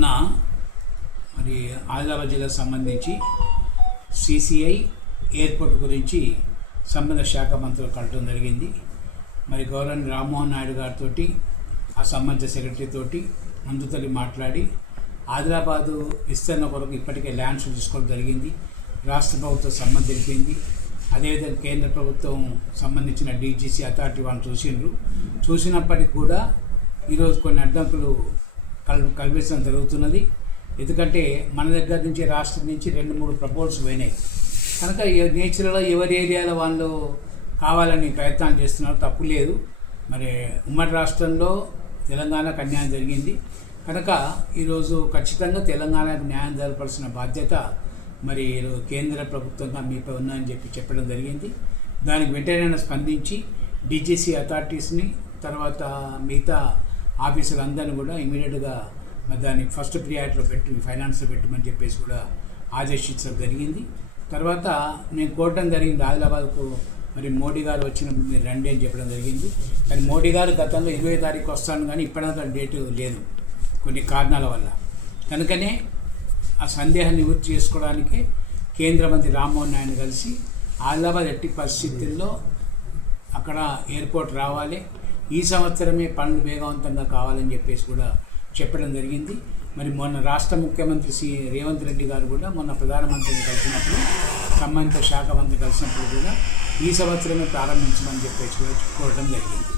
మొన్న మరి ఆదిలాబాద్ జిల్లాకు సంబంధించి సిసిఐ ఎయిర్పోర్ట్ గురించి సంబంధ శాఖ మంత్రులు కలవడం జరిగింది. మరి గవర్నర్ రామ్మోహన్ నాయుడు గారితో ఆ సంబంధిత సెక్రటరీ తోటి ముందుతల్లి మాట్లాడి ఆదిలాబాదు విస్తరణ కొరకు ఇప్పటికే ల్యాండ్స్ తీసుకోవడం జరిగింది. రాష్ట్ర ప్రభుత్వం సమ్మతి తెలిపింది. అదేవిధంగా కేంద్ర ప్రభుత్వం సంబంధించిన డీజీసీ అథారిటీ వాళ్ళు చూసినప్పటికీ కూడా ఈరోజు కొన్ని అడ్డంకులు కల్పించడం జరుగుతున్నది. ఎందుకంటే మన దగ్గర నుంచి రాష్ట్రం నుంచి 2-3 ప్రపోజల్స్ పోయినాయి కనుక నేచర్లో ఎవరి ఏరియాలో వాళ్ళు కావాలని ప్రయత్నాలు చేస్తున్నారు, తప్పు లేదు. మరి ఉమ్మడి రాష్ట్రంలో తెలంగాణకు అన్యాయం జరిగింది కనుక ఈరోజు ఖచ్చితంగా తెలంగాణకు న్యాయం జరపాల్సిన బాధ్యత మరి కేంద్ర ప్రభుత్వంగా మీపై ఉందని చెప్పడం జరిగింది. దానికి వెంటనే స్పందించి డీజీసీ అథారిటీస్ని తర్వాత మిగతా ఆఫీసులందరినీ కూడా ఇమీడియట్గా మరి దాన్ని ఫస్ట్ ప్రియారిటీలో ఫైనాన్స్లో పెట్టమని చెప్పేసి కూడా ఆదేశించడం జరిగింది. తర్వాత నేను కోరడం జరిగింది ఆదిలాబాద్కు మరి మోడీ గారు వచ్చినప్పుడు మీరు రండి అని చెప్పడం జరిగింది. కానీ మోడీ గారు గతంలో 20 తారీఖు వస్తాను కానీ ఇప్పటిదాకా డేటు లేదు కొన్ని కారణాల వల్ల. కనుకనే ఆ సందేహాన్ని నివృత్తి చేసుకోవడానికి కేంద్ర మంత్రి రామ్మోహన్ నాయుడు కలిసి ఆదిలాబాద్ ఎట్టి పరిస్థితుల్లో అక్కడ ఎయిర్పోర్ట్ రావాలి, ఈ సంవత్సరమే పనులు వేగవంతంగా కావాలని చెప్పేసి కూడా చెప్పడం జరిగింది. మరి మొన్న రాష్ట్ర ముఖ్యమంత్రి రేవంత్ రెడ్డి గారు కూడా మొన్న ప్రధానమంత్రిని కలిసినప్పుడు సంబంధిత శాఖ మంత్రి కలిసినప్పుడు కూడా ఈ సంవత్సరమే ప్రారంభించమని చెప్పేసి కూడా కోరడం జరిగింది.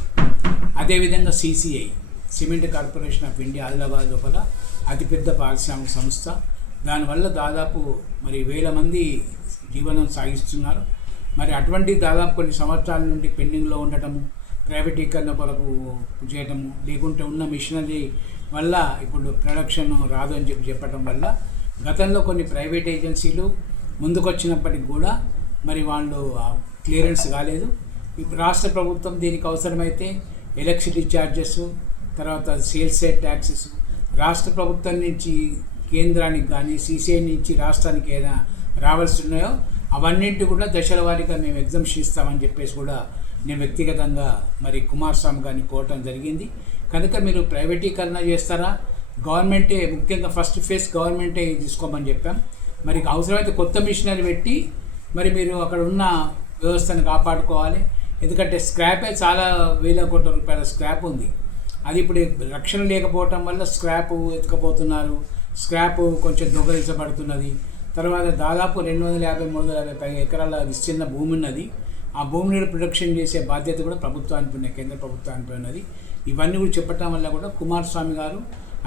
అదేవిధంగా CCI cement corporation of India Adilabad లోపల అతిపెద్ద పారిశ్రామిక సంస్థ. దానివల్ల దాదాపు మరి 1000 మంది జీవనం సాగిస్తున్నారు. మరి అటువంటి దాదాపు కొన్ని సంవత్సరాల నుండి పెండింగ్లో ఉండటము, ప్రైవేటీకరణ కొరకు చేయటము, లేకుంటే ఉన్న మిషనరీ వల్ల ఇప్పుడు ప్రొడక్షన్ రాదు అని చెప్పడం వల్ల గతంలో కొన్ని ప్రైవేట్ ఏజెన్సీలు ముందుకొచ్చినప్పటికి కూడా మరి వాళ్ళు క్లియరెన్స్ కాలేదు. ఇప్పుడు రాష్ట్ర ప్రభుత్వం దీనికి అవసరమైతే ఎలక్ట్రిసిటీ ఛార్జెస్, తర్వాత సేల్స్ ట్యాక్సెస్ రాష్ట్ర ప్రభుత్వం నుంచి కేంద్రానికి కానీ సిసిఐ నుంచి రాష్ట్రానికి ఏదైనా రావాల్సి ఉన్నాయో అవన్నింటి కూడా దశల వారీగా మేము ఎగ్జంప్షన్ ఇస్తామని చెప్పేసి కూడా నేను వ్యక్తిగతంగా మరి కుమారస్వామి గారిని కోరటం జరిగింది. కనుక మీరు ప్రైవేటీకరణ చేస్తారా, గవర్నమెంటే ముఖ్యంగా ఫస్ట్ ఫేజ్ గవర్నమెంటే తీసుకోమని చెప్పాం. మరి అవసరమైతే కొత్త మిషనరీ పెట్టి మరి మీరు అక్కడ ఉన్న వ్యవస్థను కాపాడుకోవాలి. ఎందుకంటే స్క్రాపే చాలా వేల కోట్ల రూపాయల స్క్రాప్ ఉంది. అది ఇప్పుడు రక్షణ లేకపోవటం వల్ల స్క్రాప్ ఎత్తుకపోతున్నారు, స్క్రాప్ కొంచెం దొంగలించబడుతున్నది. తర్వాత దాదాపు 250-350 ఎకరాల విస్తీర్ణ భూమి ఉన్నది. ఆ భూమిని ప్రొటెక్షన్ చేసే బాధ్యత కూడా ప్రభుత్వానికి ఉన్నాయి, కేంద్ర ప్రభుత్వానికి ఉన్నది. ఇవన్నీ కూడా చెప్పటం వల్ల కూడా కుమారస్వామి గారు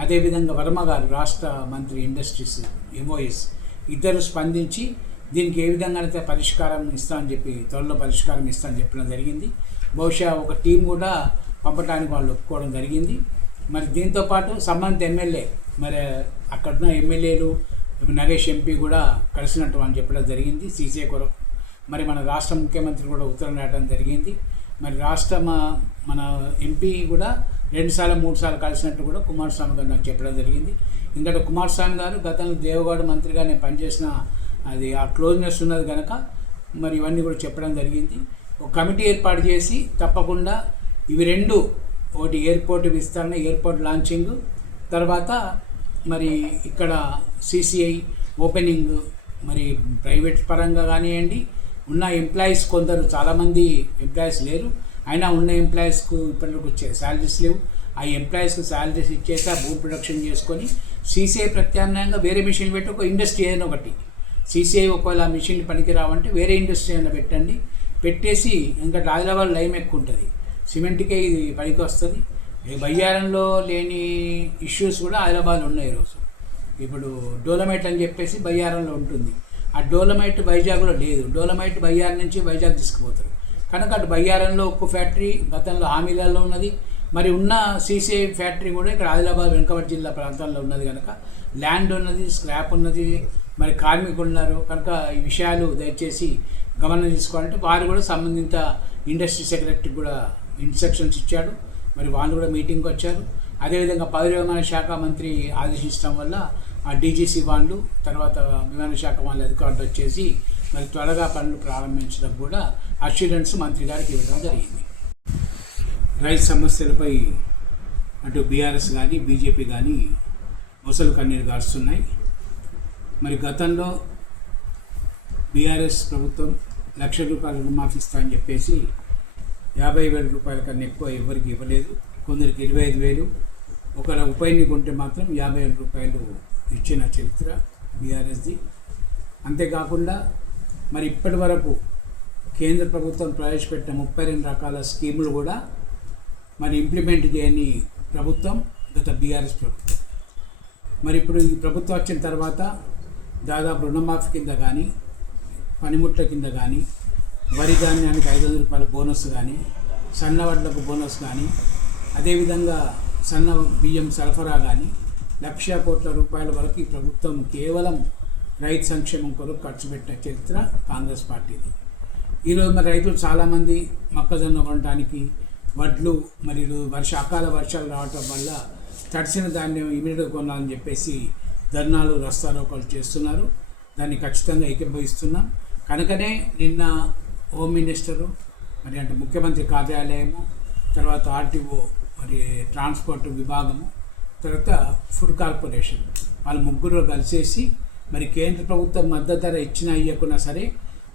అదేవిధంగా వర్మ గారు రాష్ట్ర మంత్రి ఇండస్ట్రీస్ ఎంఓఎస్ ఇద్దరు స్పందించి దీనికి ఏ విధంగా అయితే పరిష్కారం ఇస్తామని చెప్పి త్వరలో పరిష్కారం ఇస్తామని చెప్పడం జరిగింది. బహుశా ఒక టీం కూడా పంపడానికి వాళ్ళు ఒప్పుకోవడం జరిగింది. మరి దీంతోపాటు సంబంధిత ఎమ్మెల్యే మరి అక్కడున్న ఎమ్మెల్యేలు నగేష్ ఎంపీ కూడా కలిసినట్టు అని చెప్పడం జరిగింది సిసిఐ కొరకు. మరి మన రాష్ట్ర ముఖ్యమంత్రి కూడా ఉత్తరం రాయడం జరిగింది. మరి మన ఎంపీ కూడా 2-3 సార్లు కలిసినట్టు కూడా కుమారస్వామి గారు నాకు చెప్పడం జరిగింది. ఇంకా కుమారస్వామి గారు గతంలో దేవగౌడ మంత్రిగా నేను పనిచేసిన అది ఆ క్లోజ్నెస్ ఉన్నది కనుక మరి ఇవన్నీ కూడా చెప్పడం జరిగింది. ఒక కమిటీ ఏర్పాటు చేసి తప్పకుండా ఇవి 2 ఒకటి ఎయిర్పోర్ట్ విస్తరణ, ఎయిర్పోర్ట్ లాంచింగ్, తర్వాత మరి ఇక్కడ సిసిఐ ఓపెనింగ్, మరి ప్రైవేట్ పరంగా కానివ్వండి, ఉన్న ఎంప్లాయీస్ కొందరు చాలామంది ఎంప్లాయీస్ లేరు, అయినా ఉన్న ఎంప్లాయీస్కు ఇప్పటివరకు వచ్చే శాలరీస్ లేవు. ఆ ఎంప్లాయీస్కి శాలరీస్ ఇచ్చేసి ఆ భూమి ప్రొడక్షన్ చేసుకొని సిసిఐ ప్రత్యామ్నాయంగా వేరే మిషన్లు పెట్టి ఒక ఇండస్ట్రీ అయినా ఒకటి సిసిఐ ఒకవేళ ఆ మిషన్లు పనికి రావంటే వేరే ఇండస్ట్రీ అయినా పెట్టండి, పెట్టేసి ఇంకా ఆదిలాబాద్ లైమ్ ఎక్కువ ఉంటుంది, సిమెంట్కే ఇది పనికి వస్తుంది. బయ్యారంలో లేని ఇష్యూస్ కూడా ఆదిలాబాద్లో ఉన్నాయి. ఈరోజు ఇప్పుడు డోలమైట్ అని చెప్పేసి బయ్యారంలో ఉంటుంది, ఆ డోలమైట్ వైజాగ్లో లేదు. డోలమైట్ బయ్యారం నుంచి వైజాగ్ తీసుకుపోతారు కనుక అటు బయ్యారంలో ఒక్క ఫ్యాక్టరీ గతంలో హామీలలో ఉన్నది. మరి ఉన్న సిసిఐ ఫ్యాక్టరీ కూడా ఇక్కడ ఆదిలాబాద్ వెనుకబడి జిల్లా ప్రాంతాల్లో ఉన్నది కనుక ల్యాండ్ ఉన్నది, స్క్రాప్ ఉన్నది, మరి కార్మికులు ఉన్నారు కనుక ఈ విషయాలు దయచేసి గమనం తీసుకోవాలంటే వారు కూడా సంబంధిత ఇండస్ట్రీ సెక్రటరీకి కూడా ఇన్స్ట్రక్షన్స్ ఇచ్చాడు. మరి వాళ్ళు కూడా మీటింగ్కి వచ్చారు. అదేవిధంగా పౌర విమాన శాఖ మంత్రి ఆదేశించడం వల్ల ఆ డీజీసీ వాళ్ళు తర్వాత విమాన శాఖ వాళ్ళ అధికారులు వచ్చేసి మరి త్వరగా పనులు ప్రారంభించడం కూడా అష్యూరెన్స్ మంత్రి గారికి ఇవ్వడం జరిగింది. రైతు సమస్యలపై అటు బీఆర్ఎస్ కానీ బీజేపీ కానీ మొసలు కన్నీరు గారుస్తున్నాయి. మరి గతంలో బీఆర్ఎస్ ప్రభుత్వం ₹1,00,000 రుణమాఫీ ఇస్తా అని చెప్పేసి 50,000 కన్నా ఎక్కువ ఎవరికి ఇవ్వలేదు. కొందరికి 25,000, ఒకవేళ ఉప ఎన్నిక ఉంటే మాత్రం ₹50,000 ఇచ్చిన చరిత్ర బీఆర్ఎస్ది. అంతేకాకుండా మరి ఇప్పటి వరకు కేంద్ర ప్రభుత్వం ప్రవేశపెట్టిన 32 రకాల స్కీములు కూడా మరి ఇంప్లిమెంట్ చేయని ప్రభుత్వం గత బీఆర్ఎస్ ప్రభుత్వం. మరి ఇప్పుడు ఈ ప్రభుత్వం వచ్చిన తర్వాత దాదాపు రుణమాఫీ కింద కానీ, పనిముట్ల కింద కానీ, వరి ధాన్యానికి ₹500 బోనస్ కానీ, సన్న వడ్లకు బోనస్ కానీ, అదేవిధంగా సన్న బియ్యం సరఫరా కానీ ₹1,00,000 కోట్ల వరకు ఈ ప్రభుత్వం కేవలం రైతు సంక్షేమం కొరకు ఖర్చు పెట్టిన చరిత్ర కాంగ్రెస్ పార్టీది. ఈరోజు మరి రైతులు చాలామంది మొక్కజొన్న కొనడానికి, వడ్లు మరియు అకాల వర్షాలు రావటం వల్ల తడిసిన ధాన్యం ఇమీడియట్గా కొనాలని చెప్పేసి ధర్నాలు, రస్తారోకోలు చేస్తున్నారు. దాన్ని ఖచ్చితంగా ఏకీభవిస్తున్నాం. కనుకనే నిన్న హోమ్ మినిస్టరు మరి అంటే ముఖ్యమంత్రి కార్యాలయము, తర్వాత ఆర్టీఓ మరి ట్రాన్స్పోర్ట్ విభాగము, తర్వాత ఫుడ్ కార్పొరేషన్ వాళ్ళు ముగ్గురు కలిసేసి మరి కేంద్ర ప్రభుత్వం మద్దతు ధర ఇచ్చినా ఇవ్వకున్నా సరే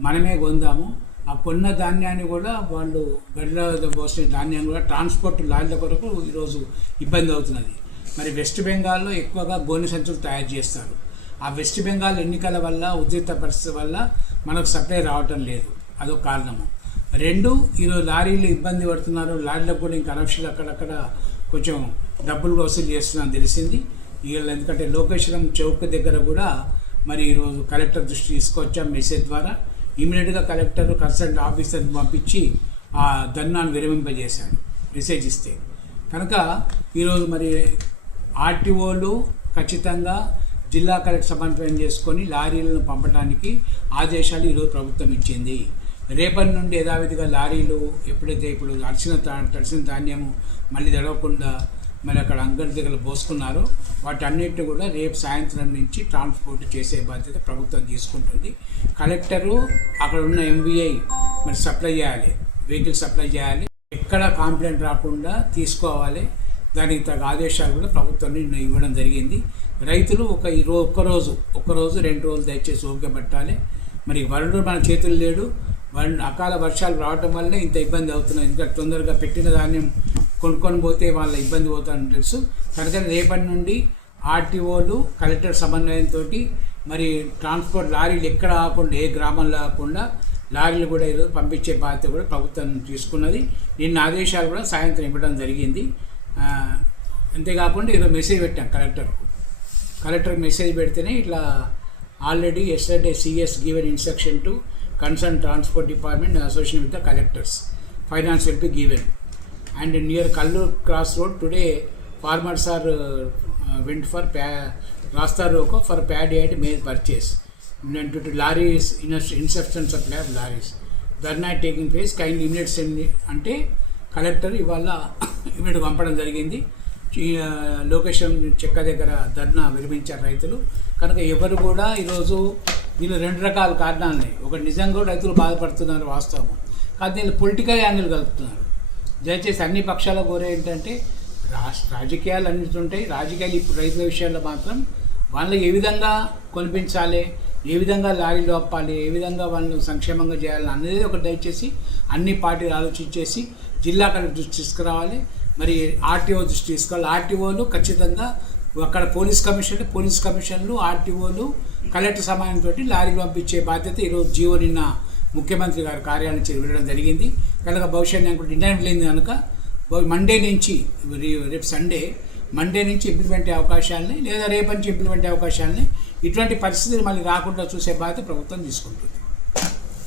మనమే కొందాము. ఆ కొన్న ధాన్యాన్ని కూడా వాళ్ళు గడ్డలో పోసిన ధాన్యాన్ని కూడా ట్రాన్స్పోర్ట్ లారీల కొరకు ఈరోజు ఇబ్బంది అవుతున్నది. మరి వెస్ట్ బెంగాల్లో ఎక్కువగా గోనె సంచులు తయారు చేస్తారు. ఆ వెస్ట్ బెంగాల్ ఎన్నికల వల్ల, ఉద్రిక్త పరిస్థితి వల్ల మనకు సప్లై రావటం లేదు. అదొక కారణము. 2, ఈరోజు లారీలు ఇబ్బంది పడుతున్నారు. లారీలకు కూడా ఇంకా కరప్షన్ అక్కడక్కడ కొంచెం డబ్బులు వసూలు చేస్తున్నారని తెలిసింది. వీళ్ళు ఎందుకంటే లోకేశ్వరం చౌక్ దగ్గర కూడా మరి ఈరోజు కలెక్టర్ దృష్టి తీసుకొచ్చాం మెసేజ్ ద్వారా. ఇమీడియట్గా కలెక్టర్ కన్సర్న్ ఆఫీసర్ని పంపించి ఆ ధర్నాను విరమింపజేశాడు మెసేజ్ ఇస్తే. కనుక ఈరోజు మరి ఆర్టీఓలు ఖచ్చితంగా జిల్లా కలెక్టర్ సమన్వయం చేసుకొని లారీలను పంపడానికి ఆదేశాలు ఈరోజు ప్రభుత్వం ఇచ్చింది. రేపటి నుండి యథావిధిగా లారీలు ఎప్పుడైతే ఇప్పుడు తడిసిన ధాన్యము మళ్ళీ తడవకుండా మరి అక్కడ అంగడి దగ్గర పోసుకున్నారో వాటన్నిటిని కూడా రేపు సాయంత్రం నుంచి ట్రాన్స్పోర్ట్ చేసే బాధ్యత ప్రభుత్వం తీసుకుంటుంది. కలెక్టరు అక్కడ ఉన్న ఎంవీఐ మరి సప్లై చేయాలి, వెహికల్ సప్లై చేయాలి, ఎక్కడ కంప్లైంట్ రాకుండా తీసుకోవాలి. దానికి తగ్గ ఆదేశాలు కూడా ప్రభుత్వం ఇవ్వడం జరిగింది. రైతులు ఒక్కరోజు 2 రోజులు దయచేసి ఓపిక పట్టాలి. మరి వరుడు మన చేతులు లేడు. అకాల వర్షాలు రావటం వల్లే ఇంత ఇబ్బంది అవుతున్నాయి. ఇంకా తొందరగా పెట్టిన ధాన్యం కొనుక్కొని పోతే వాళ్ళ ఇబ్బంది పోతారని తెలుసు. కనుక రేపటి నుండి ఆర్టీఓలు కలెక్టర్ సమన్వయంతో మరి ట్రాన్స్పోర్ట్ లారీలు ఎక్కడ ఆకుండా, ఏ గ్రామంలో ఆకుండా లారీలు కూడా ఈరోజు పంపించే బాధ్యత కూడా ప్రభుత్వం తీసుకున్నది. నిన్న ఆదేశాలు కూడా సాయంత్రం ఇవ్వడం జరిగింది. అంతేకాకుండా ఈరోజు మెసేజ్ పెట్టాం కలెక్టర్కి మెసేజ్ పెడితేనే ఇట్లా already yesterday CS given instruction to concern transport department association with the collectors, finance will be given. And near Kallur Cross Road today, farmers are went for Rasta Roko for paddy at maize purchase. And due to lorries, insufficient supply of lorries. Dharna taking place, kindly immediate send అంటే collector ఇవాళ immediate పంపడం జరిగింది. Location చెక్క దగ్గర ధర్నా విరమించారు రైతులు. కనుక ఎవరు కూడా ఈరోజు దీనిలో 2 రకాల కారణాలున్నాయి. ఒకటి నిజంగా రైతులు బాధపడుతున్నారు వాస్తవం, కానీ దీనిలో పొలిటికల్ యాంగిల్ కలుపుతున్నారు. దయచేసి అన్ని పక్షాల కోరే ఏంటంటే రాజకీయాలు అన్నింటుంటాయి. రాజకీయాలు ఇప్పుడు రైతుల విషయాల్లో మాత్రం వాళ్ళు ఏ విధంగా కొనిపించాలి, ఏ విధంగా లారీలు అప్పాలి, ఏ విధంగా వాళ్ళని సంక్షేమంగా చేయాలని అనేది ఒక దయచేసి అన్ని పార్టీలు ఆలోచించేసి జిల్లా కలెక్టర్ దృష్టి తీసుకురావాలి. మరి ఆర్టీఓ దృష్టి తీసుకోవాలి. ఆర్టీఓలు ఖచ్చితంగా అక్కడ పోలీస్ కమిషన్లు ఆర్టీఓలు కలెక్టర్ సమయంతో లారీలు పంపించే బాధ్యత ఈరోజు జీవో నిన్న ముఖ్యమంత్రి గారి కార్యాలయం వెళ్ళడం జరిగింది. కనుక భవిష్యత్తు నిర్ణయం లేని కనుక మండే నుంచి రేపు సండే మండే నుంచి ఇంప్లిమెంట్ అయ్యే అవకాశాలని, లేదా రేపటి నుంచి ఇంప్లిమెంట్ అయ్యే అవకాశాలని, ఇటువంటి పరిస్థితులు మళ్ళీ రాకుండా చూసే బాధ్యత ప్రభుత్వం తీసుకుంటుంది.